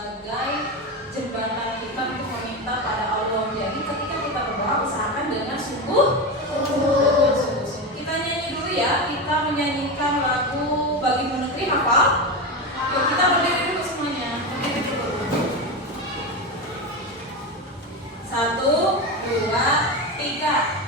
sebagai jembatan kita untuk meminta pada Allah. Jadi ketika kita berdoa usahakan dengan sungguh. Kita nyanyi dulu ya. Kita menyanyikan lagu Bagimu Negeri, hafal? Yuk kita berdiri dulu semuanya. Berdiri dulu. 1, 2, 3.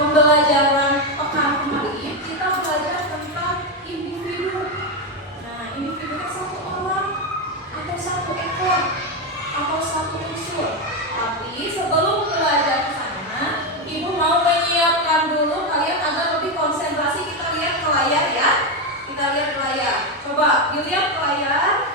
Pembelajaran pekan kemarin kita belajar tentang individu. Nah, individu itu satu orang atau satu ekor atau satu unsur. Tapi sebelum belajar ke sana, Ibu mau menyiapkan dulu kalian agar lebih konsentrasi. Kita lihat ke layar ya. Kita lihat ke layar. Coba dilihat ke layar.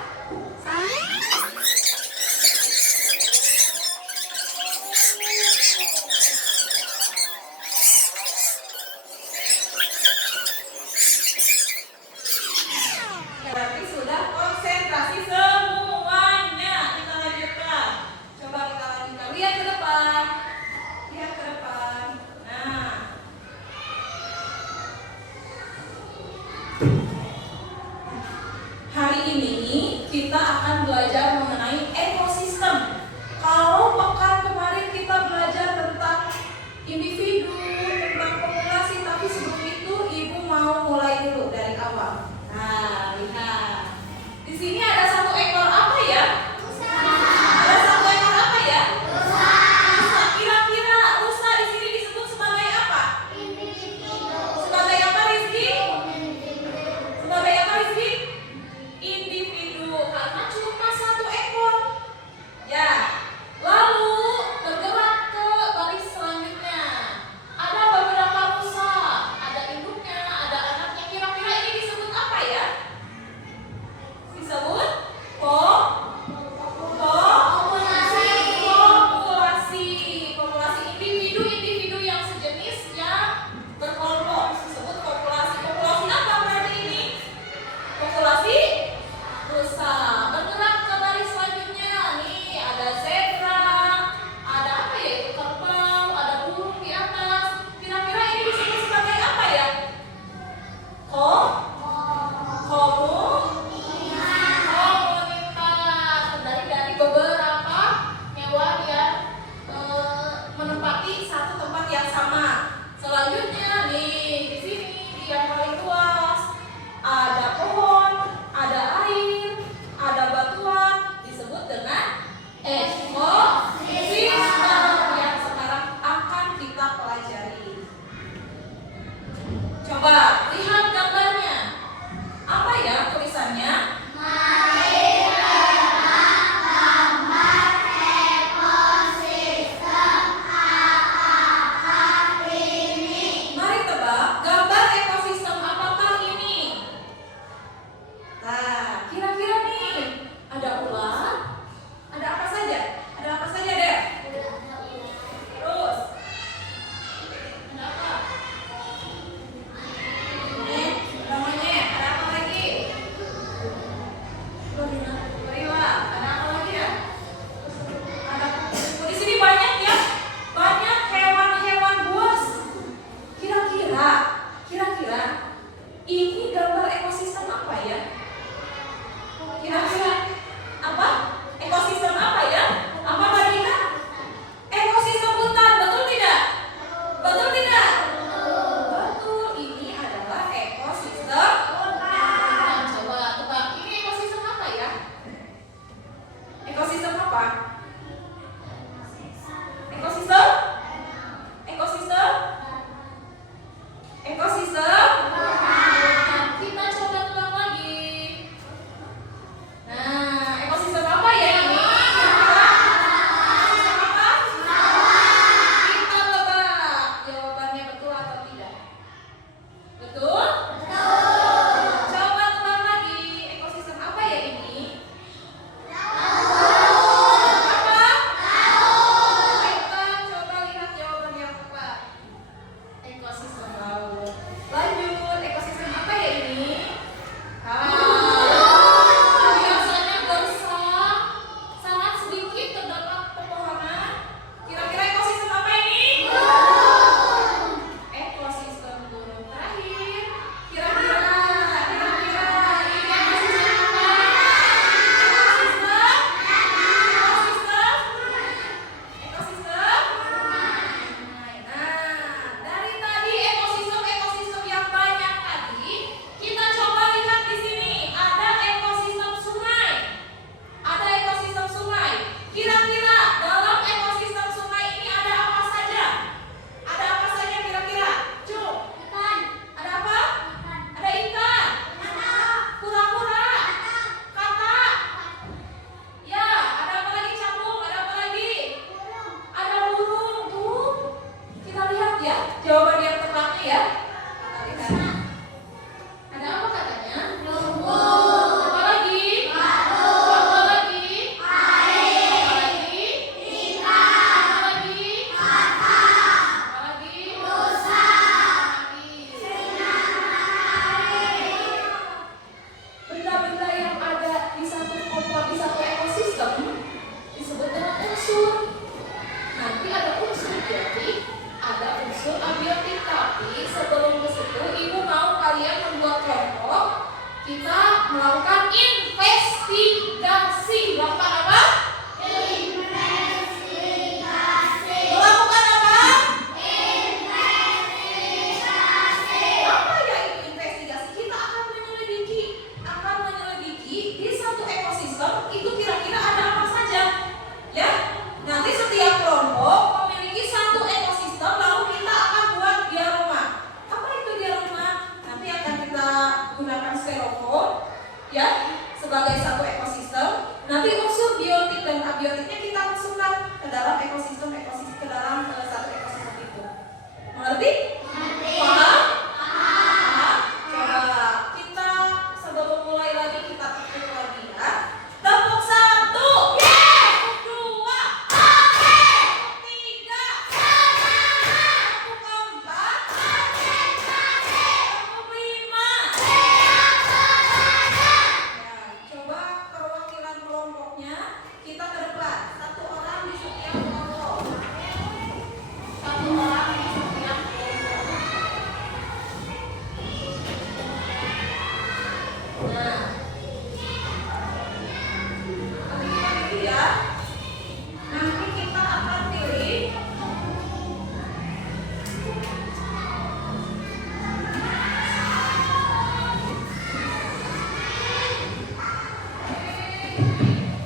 Berarti sudah konsentrasi semuanya. Kita lanjutkan. Coba kita lanjutkan. Lihat ke depan. Lihat ke depan. Nah. Hari ini kita akan belajar mengenai ekosistem. Kalau pekan kemarin kita belajar tentang individu, tentang populasi, tapi sebelum itu Ibu mau mulai dulu dari awal. Nah, lihat. Di sini ada satu ekor apa ya? Rusa. Ada satu ekor apa ya? Rusa. Rusa. Kira-kira rusa di sini disebut sebagai apa? Individu. Sebagai apa, Rizky? Sebagai apa, Rizky? Individu. Karena cuma satu ekor. Ya. Lalu bergerak ke baris selanjutnya. Ada beberapa rusa. Ada induknya, ada anaknya. Kira-kira ini disebut apa ya? Disebut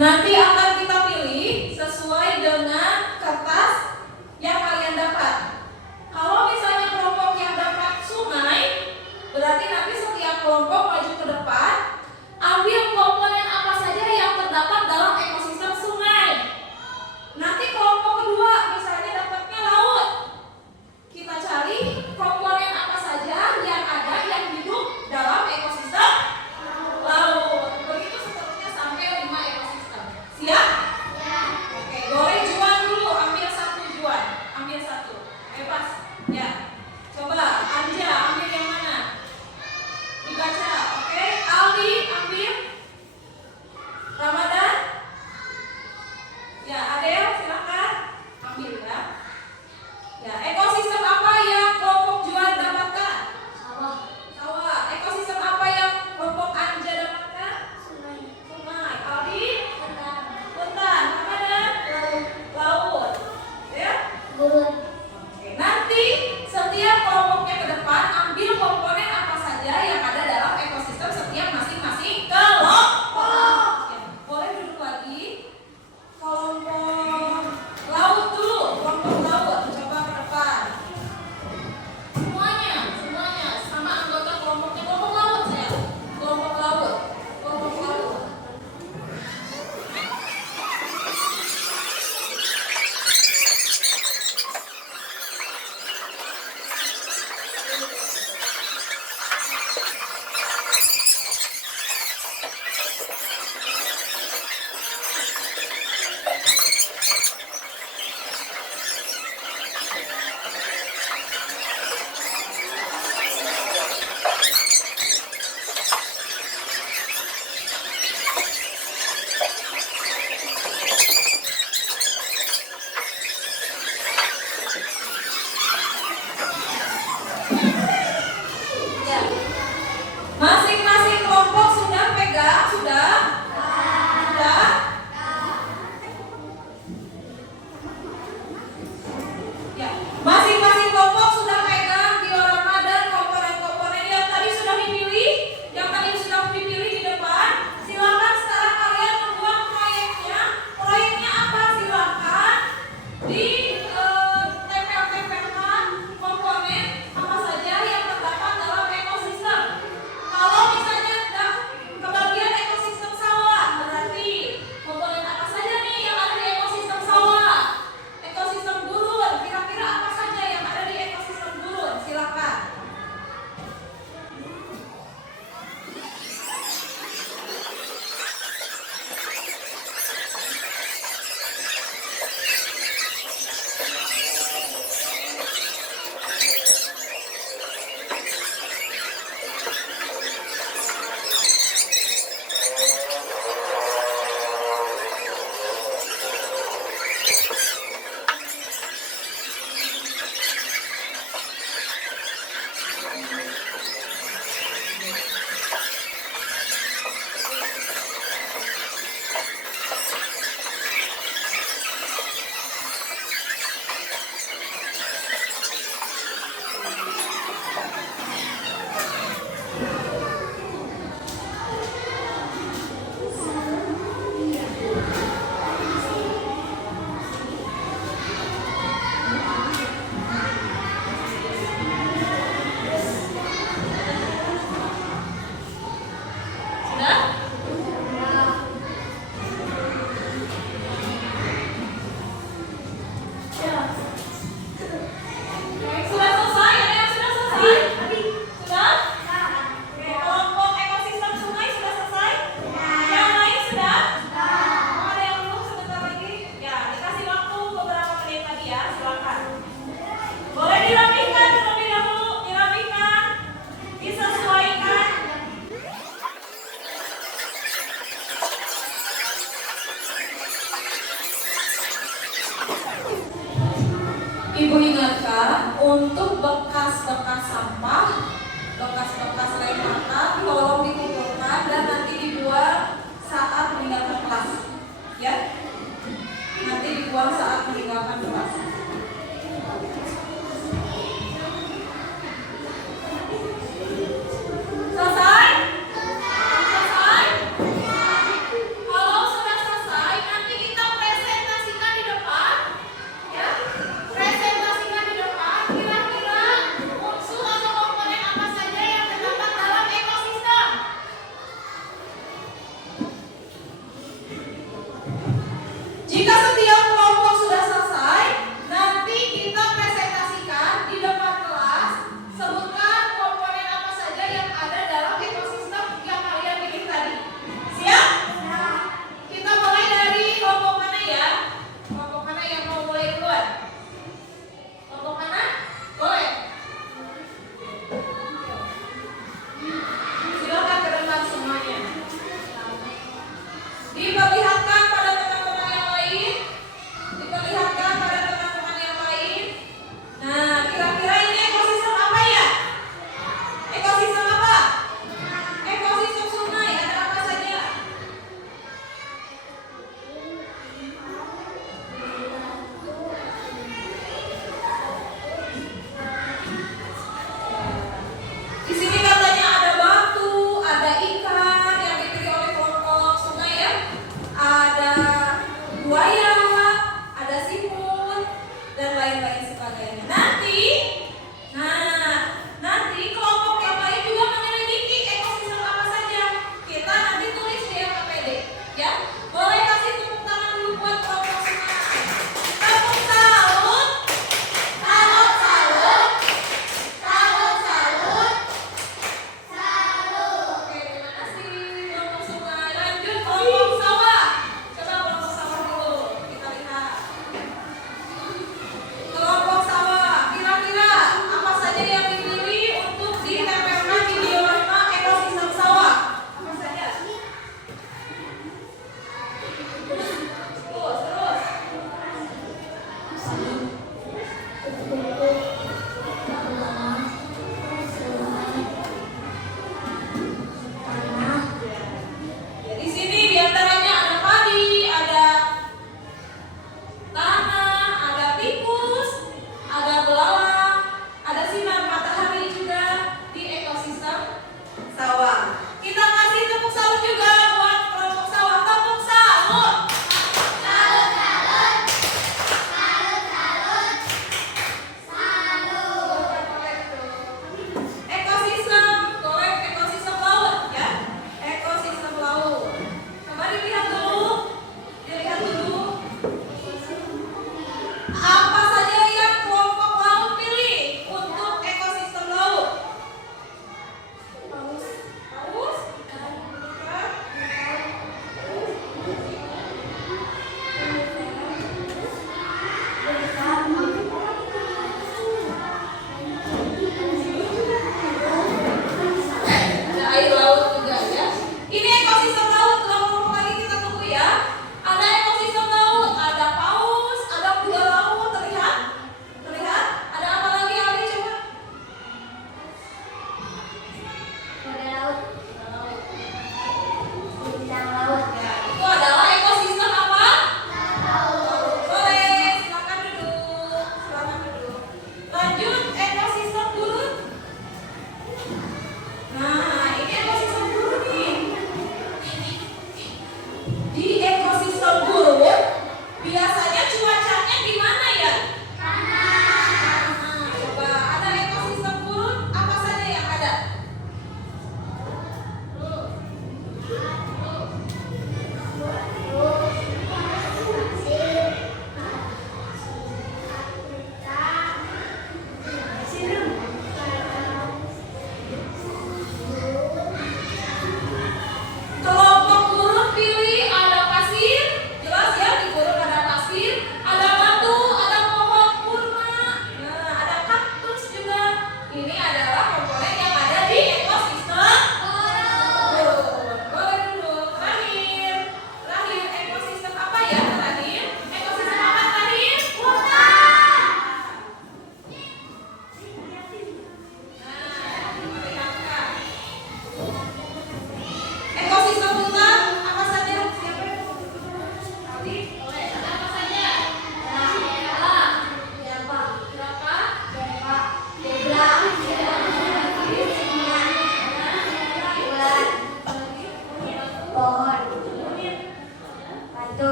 Nanti akan kita pilih sesuai dengan kertas yang kalian dapat. Kalau misalnya kelompok yang dapat sungai, berarti nanti setiap kelompok maju ke depan, ambil komponen apa saja yang terdapat dalam ekosistem sungai. Nanti kelompok kedua misalnya dapatnya laut, kita cari komponen apa saja yang ada yang hidup dalam ekosistem laut. Begitu seterusnya sampai 5 ekosistem. Siap? Ya. Oke, boleh Juan dulu, ambil satu Juan. Ambil satu. Bebas. Ya. Coba Anja ambil yang mana? Dibaca. Oke, Aldi ambil. Ramadan? Ya, Adel silakan ambil ya. Ya, ekosistem apa yang kelompok Juan dapatkan? Sawah. Sawah. Ekosistem apa yang kelompok Anja dapatkan? Sungai. Sungai. Aldi? Hutan. Hutan. Ramadan? Laut. Ya? Gurun. Oke. Nanti setiap kelompoknya ke depan ambil komponen apa saja yang ada dalam ekosistem setiap masing-masing kelompok. Ya. Boleh duduk lagi. Kelompok laut dulu, kelompok laut, coba ke depan. Semuanya sama anggota kelompoknya. Kelompok laut saya. Kelompok laut. Kelompok laut.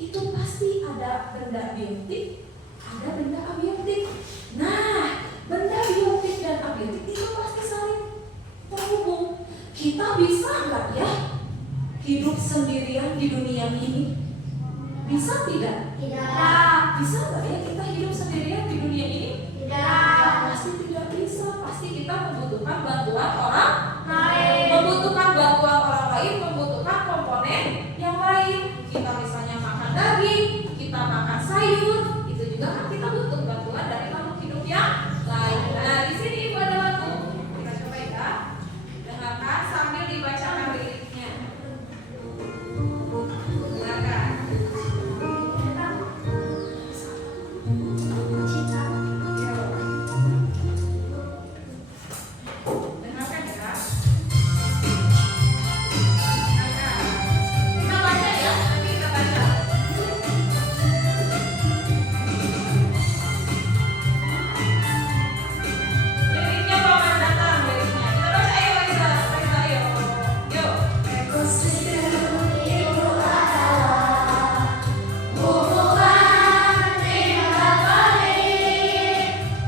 itu pasti ada benda biotik, ada benda abiotik. Nah, benda biotik dan abiotik itu pasti saling terhubung. Kita bisa nggak ya hidup sendirian di dunia ini? Bisa tidak? Tidak. Bisa nggak ya kita hidup sendirian di dunia ini? Tidak. Pasti tidak bisa. Pasti kita membutuhkan bantuan orang lain. Membutuhkan bantuan orang lain, membutuhkan komponen yang lain. Kita misalnya makan daging, kita makan sayur, itu juga kan kita butuh bantuan dari makhluk hidup yang lain. Nah, di sini Ibu ada lagu. Kita coba ya. Dengarkan sambil dibacakan liriknya. Dengarkan. Dengarkan ya. Dengarkan. Kita baca ya, nanti kita baca. Liriknya paman datang, liriknya. Kita baca ayo Raisa, Raisa ayo. Yuk. Ekosistem itu adalah hubungan biotik,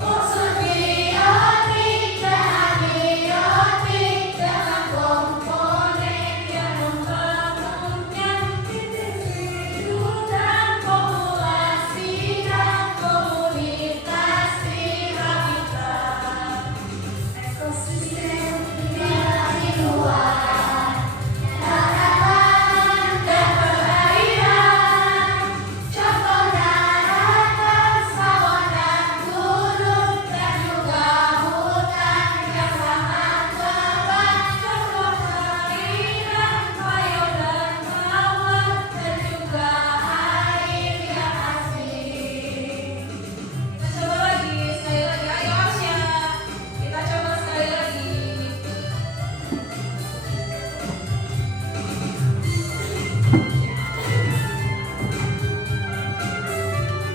unsur biotik dan abiotik dengan komponen yang membangunkan individu dan populasi dan komunitas di habitat. Ekosistem biologi luar, daratan dan perairan, contoh daratan, sawah dan gunung, dan juga hutan yang sangat lebat, contoh keindahan payau dan mawar, dan juga air yang asing. Kita coba lagi, sekali lagi. Ayo Arsya. Kita coba sekali lagi.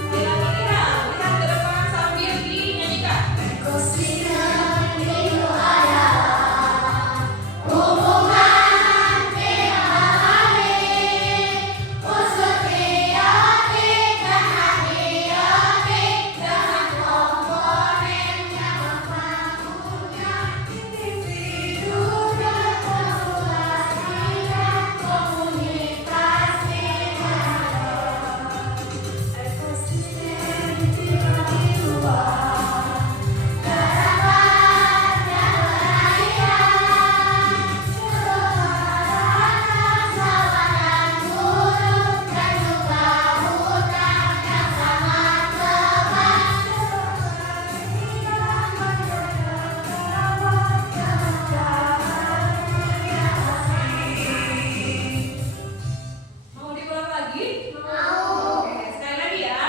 Sekali lagi lihat ke depan sambil dinyanyikan. Ekosistem itu adalah hubungan bioalami, unsur biotik dan abiotik dengan komponen yang membangunkan individu dan populasi dan komunitas di habitat. Ekosistem biologi luar, daratan dan perairan, contoh daratan, sawah dan gunung, dan juga hutan yang sangat lebat, contoh keindahan payau dan mawar, dan juga air yang asing. Mau diulang lagi? Mau. Oke, sekali lagi ya.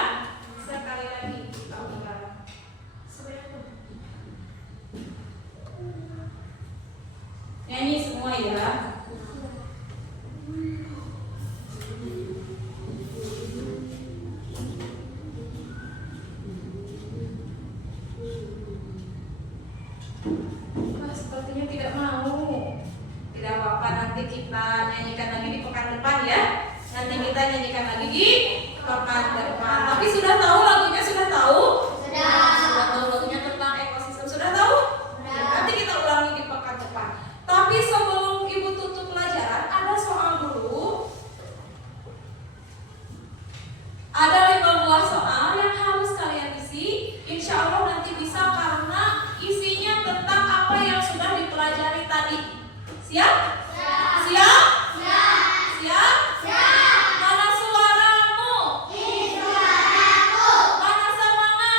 Sekali lagi kita ulang. Nyanyi semua ya. Wah, sepertinya tidak mau. Tidak apa-apa, nanti kita nyanyikan lagi di pekan depan ya. Nanti kita nyanyikan lagi di pekan depan. Tapi sudah tahu lagunya, sudah tahu? Sudah tahu lagunya tentang ekosistem, sudah tahu? Sudah. Nanti kita ulangi di pekan depan. Tapi sebelum Ibu tutup pelajaran, ada soal dulu. Ada 15 soal yang harus kalian isi. Insya Allah nanti bisa karena isinya tentang apa yang sudah dipelajari tadi. Siap? Siap? Siap? Mana suaramu? Mana semangat?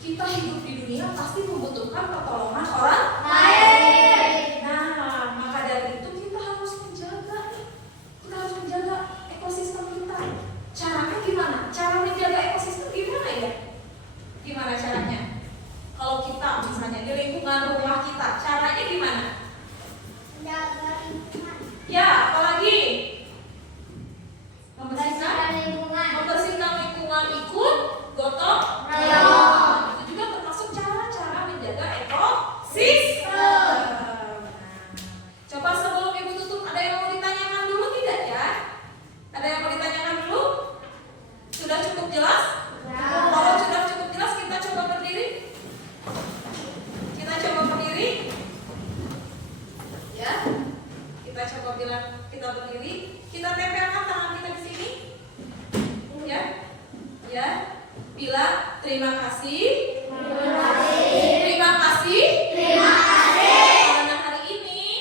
kita hidup di dunia pasti membutuhkan pertolongan orang Lain. Nah, maka dari itu kita harus menjaga nih. Kita harus menjaga ekosistem kita. Caranya gimana? Cara menjaga ekosistem gimana ya? Gimana caranya? Kalau kita misalnya di lingkungan rumah kita, caranya gimana? Jaga lingkungan. Ya, apalagi membersihkan Lingkungan. lingkungan ikut gotong Royong. royong. Itu juga termasuk cara-cara menjaga ekosistem. Coba sebelum Ibu tutup, ada yang mau ditanyakan dulu tidak ya? Ada yang mau ditanyakan dulu? Sudah cukup jelas? Kalau sudah cukup jelas, kita coba berdiri. Kita coba berdiri. Ya. Kita coba bilang kita berdiri. Kita tempelkan tangan kita di sini. Ya. Ya. Bilang terima kasih. Terima kasih. Karena hari ini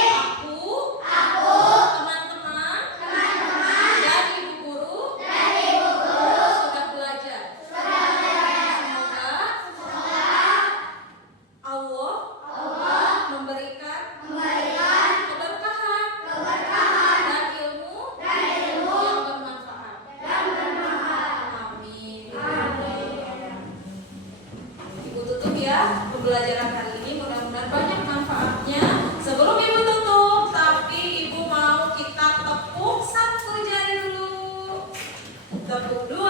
aku teman-teman dan ibu guru sudah belajar. Semoga Allah memberikan keberkahan dan ilmu yang bermanfaat. Amin. Ibu tutup ya pembelajaran kali ini, mudah-mudahan banyak manfaatnya. Sebelum Ibu tutup, tapi Ibu mau kita tepuk satu jari dulu. Tepuk dua